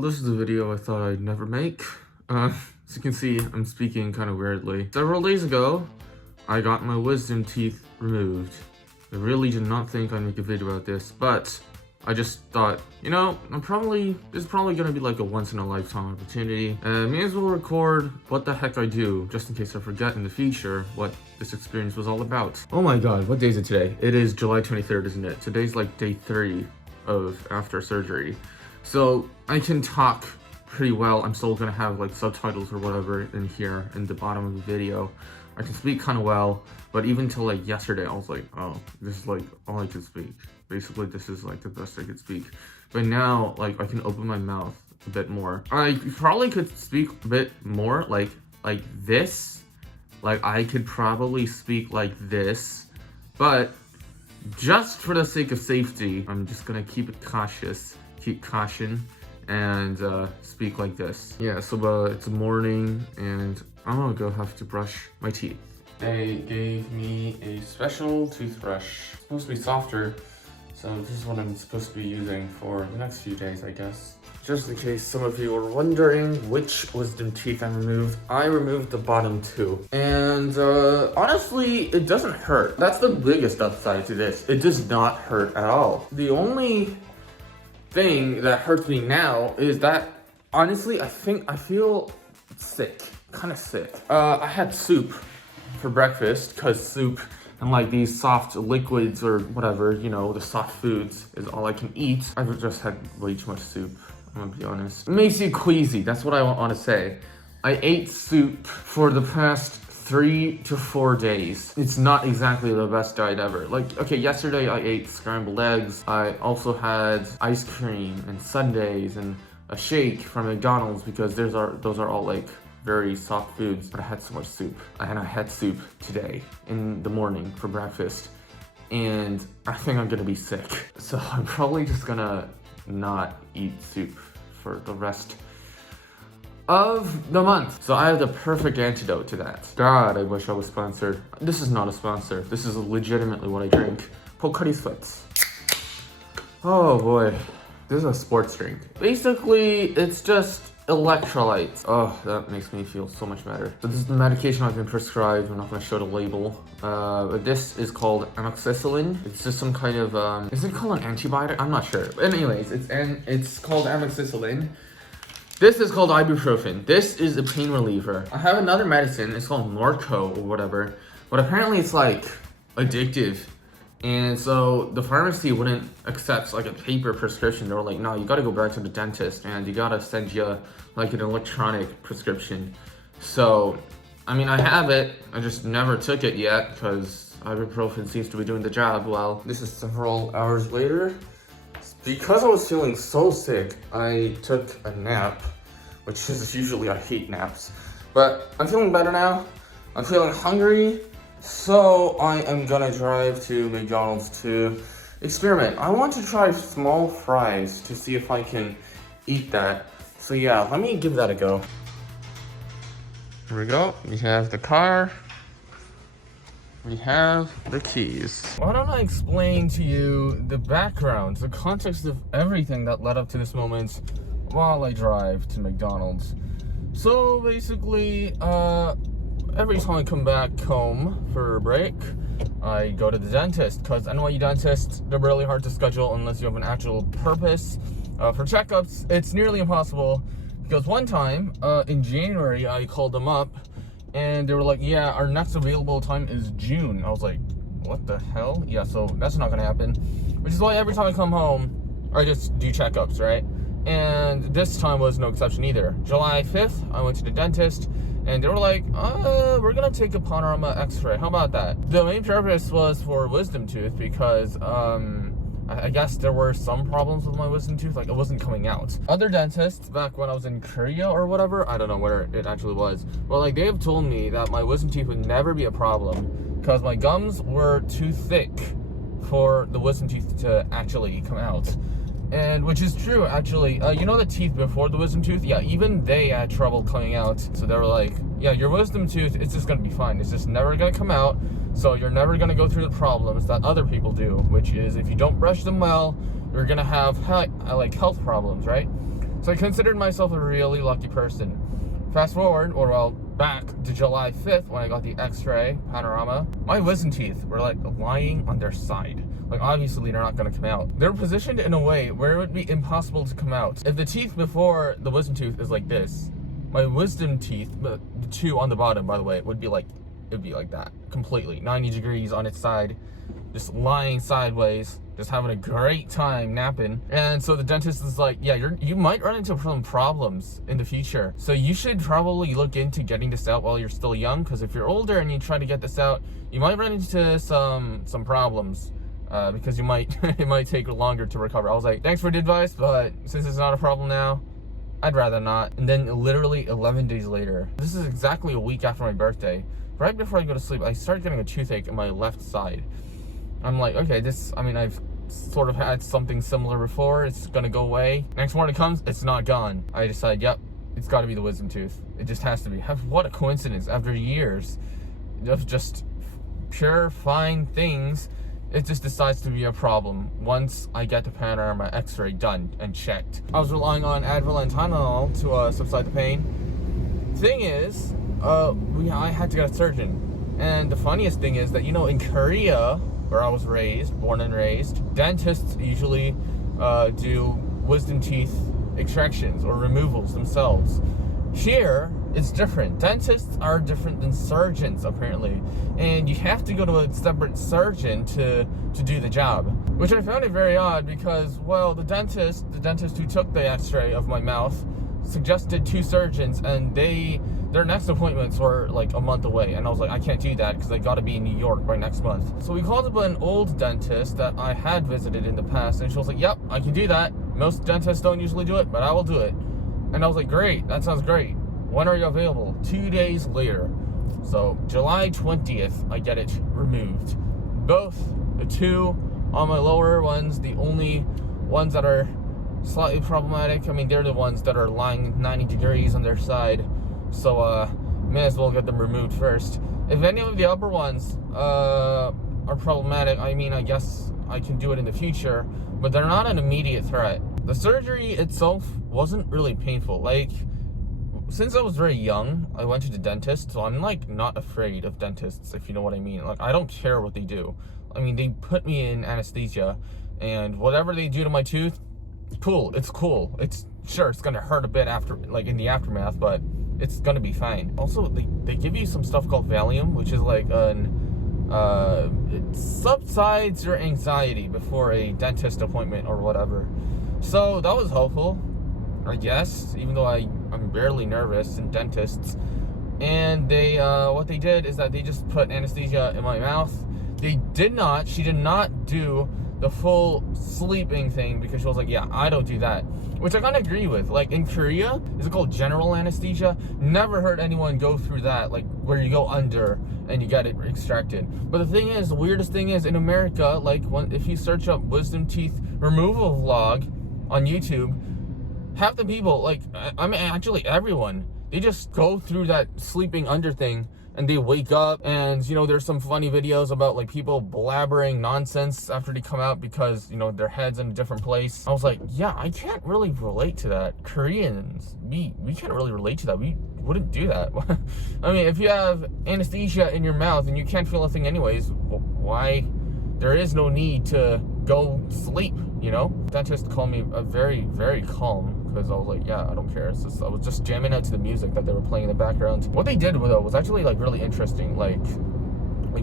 Well, this is a video I thought I'd never make. As you can see, I'm speaking kind of weirdly. Several days ago, I got my wisdom teeth removed. I really did not think I'd make a video about this, but I just thought, you know, this is probably gonna be like a once-in-a-lifetime opportunity, and I may as well record what the heck I do, just in case I forget in the future what this experience was all about. Oh my god, what day is it today? It is July 23rd, isn't it? Today's like day 3 of after surgery. So I can talk pretty well. I'm still gonna have like subtitles or whatever in here in the bottom of the video. I can speak kind of well, but even till like yesterday, I was like, oh, this is like all I could speak. Basically, this is like the best I could speak. But now, like, I can open my mouth a bit more. I probably could speak a bit more like this. Like, I could probably speak like this, but just for the sake of safety, I'm just gonna keep it cautious. Keep caution and speak like this. Yeah, so it's morning and I'm gonna go have to brush my teeth. They gave me a special toothbrush. It's supposed to be softer, so this is what I'm supposed to be using for the next few days, I guess. Just in case some of you are wondering which wisdom teeth I removed the bottom 2. And honestly, it doesn't hurt. That's the biggest upside to this. It does not hurt at all. The only thing that hurts me now is that, honestly, I feel sick, kind of sick. I had soup for breakfast, because soup and like these soft liquids or whatever, you know, the soft foods is all I can eat. I've just had way too much soup, I'm gonna be honest. It makes you queasy, that's what I want to say. I ate soup for the past 3 to 4 days. It's not exactly the best diet ever. Like, okay, yesterday I ate scrambled eggs. I also had ice cream and sundaes and a shake from McDonald's because those are all like very soft foods. But I had so much soup, and I had soup today in the morning for breakfast, and I think I'm gonna be sick. So I'm probably just gonna not eat soup for the rest of the month. So I have the perfect antidote to that. God, I wish I was sponsored. This is not a sponsor. This is legitimately what I drink. Pocari Sweats. Oh boy, this is a sports drink. Basically, it's just electrolytes. Oh, that makes me feel so much better. So this is the medication I've been prescribed. I'm not gonna show the label. But this is called amoxicillin. It's just some kind of, is it called an antibiotic? I'm not sure. But anyways, it's called amoxicillin. This is called ibuprofen. This is a pain reliever. I have another medicine, it's called Norco or whatever, but apparently it's like addictive. And so the pharmacy wouldn't accept like a paper prescription. They were like, no, you gotta go back to the dentist and you gotta send you like an electronic prescription. So, I mean, I have it, I just never took it yet because ibuprofen seems to be doing the job well. This is several hours later. Because I was feeling so sick, I took a nap, which is usually, I hate naps. But I'm feeling better now. I'm feeling hungry, so I am gonna drive to McDonald's to experiment. I want to try small fries to see if I can eat that. So yeah, let me give that a go. Here we go. We have the car. We have the keys. Why don't I explain to you the background, the context of everything that led up to this moment while I drive to McDonald's. So basically, every time I come back home for a break, I go to the dentist, because NYU dentists, they're really hard to schedule unless you have an actual purpose. For checkups, it's nearly impossible, because one time, in January, I called them up, and they were like, yeah, our next available time is June. I was like, what the hell? Yeah, so that's not gonna happen. Which is why every time I come home, I just do checkups, right? And this time was no exception either. July 5th, I went to the dentist, and they were like, we're gonna take a panorama x-ray. How about that? The main purpose was for wisdom tooth because, I guess there were some problems with my wisdom tooth, like it wasn't coming out. Other dentists, back when I was in Korea or whatever, I don't know where it actually was, but like they have told me that my wisdom teeth would never be a problem because my gums were too thick for the wisdom teeth to actually come out. And which is true, actually. You know the teeth before the wisdom tooth? Yeah, even they had trouble coming out. So they were like, yeah, your wisdom tooth, it's just gonna be fine. It's just never gonna come out. So you're never gonna go through the problems that other people do, which is if you don't brush them well, you're gonna have like health problems, right? So I considered myself a really lucky person. Fast forward, or well, back to July 5th when I got the x-ray panorama, my wisdom teeth were like lying on their side. Like obviously they're not gonna come out. They're positioned in a way where it would be impossible to come out. If the teeth before the wisdom tooth is like this, my wisdom teeth, the two on the bottom by the way, would be like, it'd be like that, completely, 90 degrees on its side, just lying sideways, just having a great time napping. And so the dentist is like, yeah, you might run into some problems in the future. So you should probably look into getting this out while you're still young, because if you're older and you try to get this out, you might run into some problems. Because you might, it might take longer to recover. I was like, thanks for the advice, but since it's not a problem now, I'd rather not. And then literally 11 days later, this is exactly a week after my birthday, right before I go to sleep, I started getting a toothache in my left side. I'm like, okay, I've sort of had something similar before. It's gonna go away. Next morning comes, it's not gone. I decide, yep, it's gotta be the wisdom tooth. It just has to be. What a coincidence. After years of just pure fine things, it just decides to be a problem once I get the panorama x-ray done and checked. I was relying on Advil and Tylenol to subside the pain. Thing is, I had to get a surgeon. And the funniest thing is that, you know, in Korea, where I was born and raised, dentists usually do wisdom teeth extractions or removals themselves. Here, it's different. Dentists are different than surgeons, apparently. And you have to go to a separate surgeon to do the job. Which I found it very odd because, well, the dentist who took the x-ray of my mouth suggested 2 surgeons, and their next appointments were like a month away, and I was like, I can't do that because I gotta be in New York by next month. So we called up an old dentist that I had visited in the past, and she was like, yep, I can do that. Most dentists don't usually do it, but I will do it. And I was like, great, that sounds great. When are you available? 2 days later. So July 20th, I get it removed. Both the 2 on my lower ones, the only ones that are slightly problematic. I mean, they're the ones that are lying 90 degrees on their side. So, may as well get them removed first. If any of the upper ones are problematic, I mean, I guess I can do it in the future, but they're not an immediate threat. The surgery itself wasn't really painful. Like, since I was very young, I went to the dentist, so I'm like not afraid of dentists, if you know what I mean. Like, I don't care what they do. I mean, they put me in anesthesia, and whatever they do to my tooth, cool. It's cool. It's sure it's gonna hurt a bit after, like in the aftermath, but it's gonna be fine. Also, they give you some stuff called Valium, which is like it subsides your anxiety before a dentist appointment or whatever. So that was helpful, I guess, even though I'm barely nervous in dentists. And they what they did is that they just put anesthesia in my mouth. She did not do the full sleeping thing because she was like, yeah, I don't do that. Which I kind of agree with. Like in Korea, is it called general anesthesia? Never heard anyone go through that, like where you go under and you get it extracted. But the thing is, the weirdest thing is in America, like if you search up wisdom teeth removal vlog on YouTube, half the people, like, I mean, actually everyone, they just go through that sleeping under thing and they wake up, and, you know, there's some funny videos about, like, people blabbering nonsense after they come out because, you know, their head's in a different place. I was like, yeah, I can't really relate to that. Koreans, we can't really relate to that. We wouldn't do that. I mean, if you have anesthesia in your mouth and you can't feel a thing anyways, why? There is no need to go sleep, you know? Dentist called me very, very calm because I was like, yeah, I don't care. It's just, I was just jamming out to the music that they were playing in the background. What they did though was actually like really interesting. Like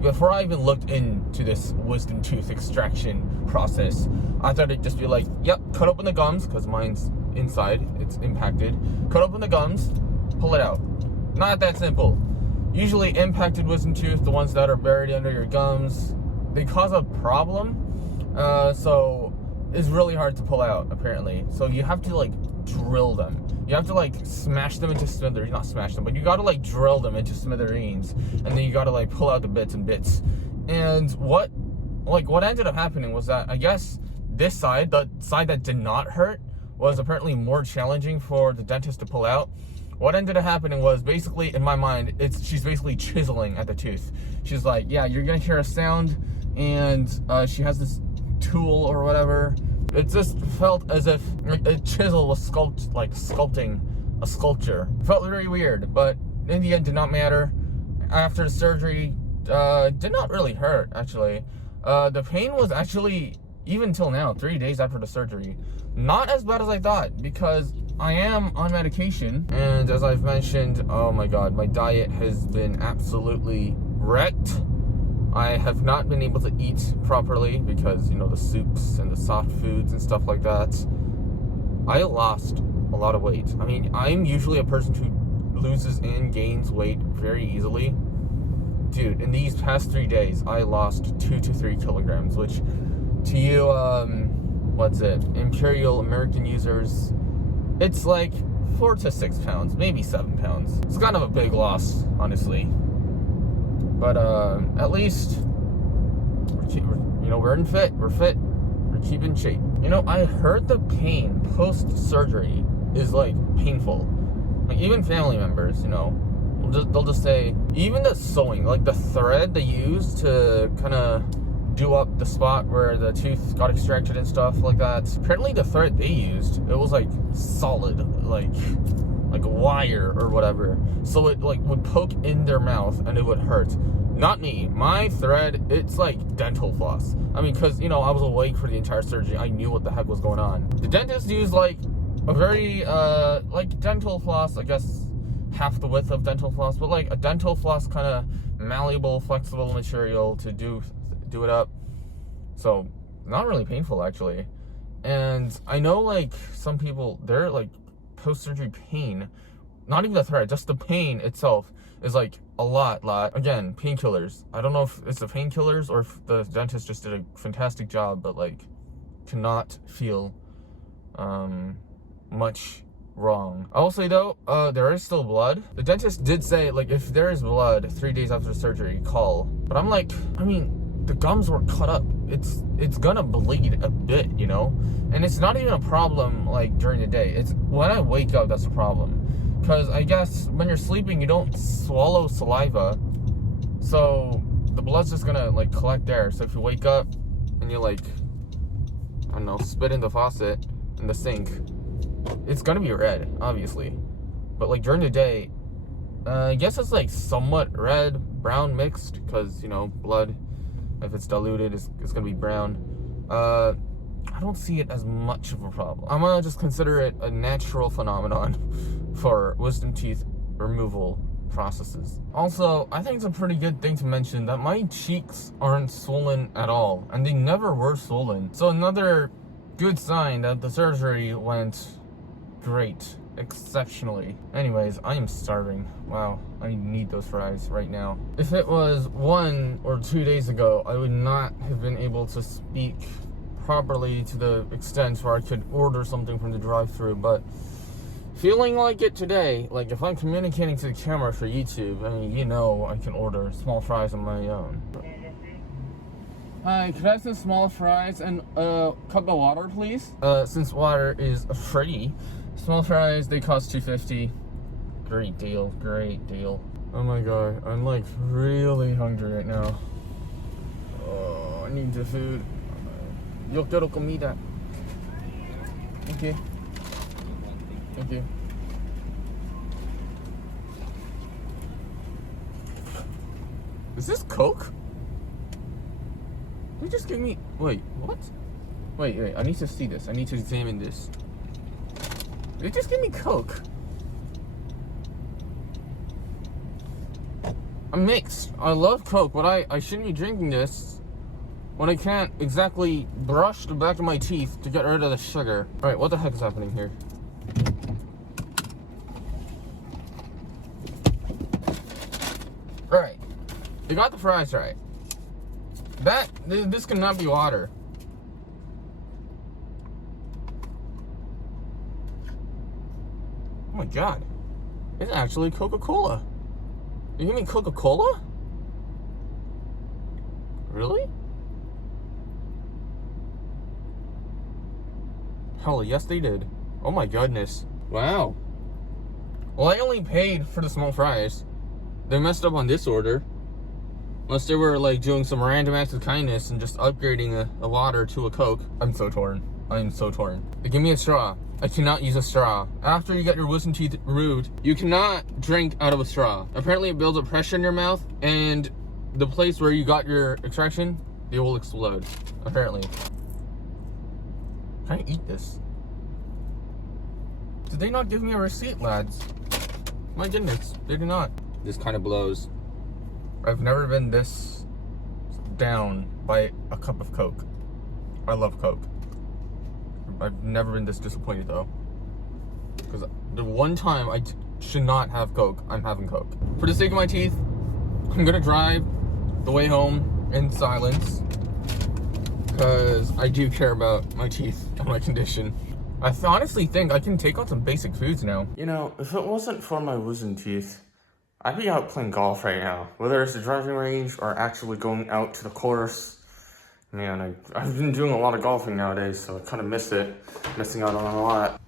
before I even looked into this wisdom tooth extraction process, I thought it'd just be like, yep, cut open the gums because mine's inside, it's impacted. Cut open the gums, pull it out. Not that simple. Usually impacted wisdom tooth, the ones that are buried under your gums, they cause a problem. So it's really hard to pull out apparently. So you have to like drill them. You have to like smash them into smithereens, not smash them, but you gotta like drill them into smithereens, and then you gotta like pull out the bits and bits. And what ended up happening was that I guess this side, the side that did not hurt, was apparently more challenging for the dentist to pull out. What ended up happening was basically, in my mind, she's basically chiseling at the tooth. She's like, yeah, you're gonna hear a sound, and she has this tool or whatever It just felt as if a chisel was sculpting a sculpture. It felt very weird, but in the end did not matter. After the surgery, did not really hurt, actually. The pain was actually, even till now, 3 days after the surgery, not as bad as I thought, because I am on medication, and as I've mentioned, oh my god, my diet has been absolutely wrecked. I have not been able to eat properly because, you know, the soups and the soft foods and stuff like that. I lost a lot of weight. I mean, I'm usually a person who loses and gains weight very easily. Dude, in these past 3 days, I lost 2 to 3 kilograms, which to you, what's it, Imperial American users, it's like 4 to 6 pounds, maybe 7 pounds. It's kind of a big loss, honestly. But at least we're fit. We're keeping shape. You know, I heard the pain post-surgery is like painful. Like even family members, you know, they'll just say, even the sewing, like the thread they use to kind of do up the spot where the tooth got extracted and stuff like that. Apparently the thread they used, it was like solid, like wire or whatever, so it like would poke in their mouth and it would hurt. Not me. My thread, it's like dental floss. I mean, because, you know, I was awake for the entire surgery. I knew what the heck was going on. The dentist used like a very like dental floss, I guess half the width of dental floss, but like a dental floss kind of malleable, flexible material to do it up. So not really painful, actually. And I know like some people, they're like post-surgery pain, not even the thread, just the pain itself is like a lot. Again, painkillers. I don't know if it's the painkillers or if the dentist just did a fantastic job, but like cannot feel much wrong. I will say though, there is still blood. The dentist did say like if there is blood 3 days after surgery, call. But I'm like, I mean, the gums were cut up. It's gonna bleed a bit, you know? And it's not even a problem like during the day. It's when I wake up that's a problem. Because I guess when you're sleeping you don't swallow saliva, so the blood's just gonna like collect there. So if you wake up and you like, I don't know, spit in the faucet in the sink, it's gonna be red, obviously. But like during the day, I guess it's like somewhat red, brown mixed, because, you know, blood, if it's diluted, it's gonna be brown. I don't see it as much of a problem. I'm gonna just consider it a natural phenomenon for wisdom teeth removal processes. Also, I think it's a pretty good thing to mention that my cheeks aren't swollen at all, and they never were swollen. So another good sign that the surgery went great, exceptionally. Anyways, I am starving. Wow, I need those fries right now. If it was 1 or 2 days ago, I would not have been able to speak properly to the extent where I could order something from the drive-thru, but feeling like it today, like if I'm communicating to the camera for YouTube, I mean, you know, I can order small fries on my own. Hi, could I have some small fries and a cup of water, please? Since water is free, small fries, they cost $2.50. Great deal, great deal. Oh my god, I'm like really hungry right now. Oh, I need the food. Yo quiero comida. Okay. Thank you. Is this Coke? You just give me... Wait, what? Wait, I need to see this. I need to examine this. They just give me Coke. I'm mixed. I love Coke, but I shouldn't be drinking this when I can't exactly brush the back of my teeth to get rid of the sugar. Alright, what the heck is happening here? Alright. You got the fries right. This cannot be water. Oh my god. It's actually Coca-Cola. You give me Coca-Cola? Really? Hell, yes they did. Oh my goodness. Wow. Well, I only paid for the small fries. They messed up on this order. Unless they were like doing some random acts of kindness and just upgrading a water to a Coke. I'm so torn. I am so torn. Give me a straw. I cannot use a straw. After you get your wisdom teeth removed, you cannot drink out of a straw. Apparently it builds up pressure in your mouth, and the place where you got your extraction, it will explode. Apparently. Can I eat this? Did they not give me a receipt, lads? My goodness, they did not. This kind of blows. I've never been this down by a cup of Coke. I love Coke. I've never been this disappointed though. Because the one time I should not have Coke, I'm having Coke. For the sake of my teeth, I'm gonna drive the way home in silence. Because I do care about my teeth and my condition. I honestly think I can take on some basic foods now. You know, if it wasn't for my wisdom teeth, I'd be out playing golf right now. Whether it's the driving range or actually going out to the course. Man, I've been doing a lot of golfing nowadays, so I kind of miss it. Missing out on a lot.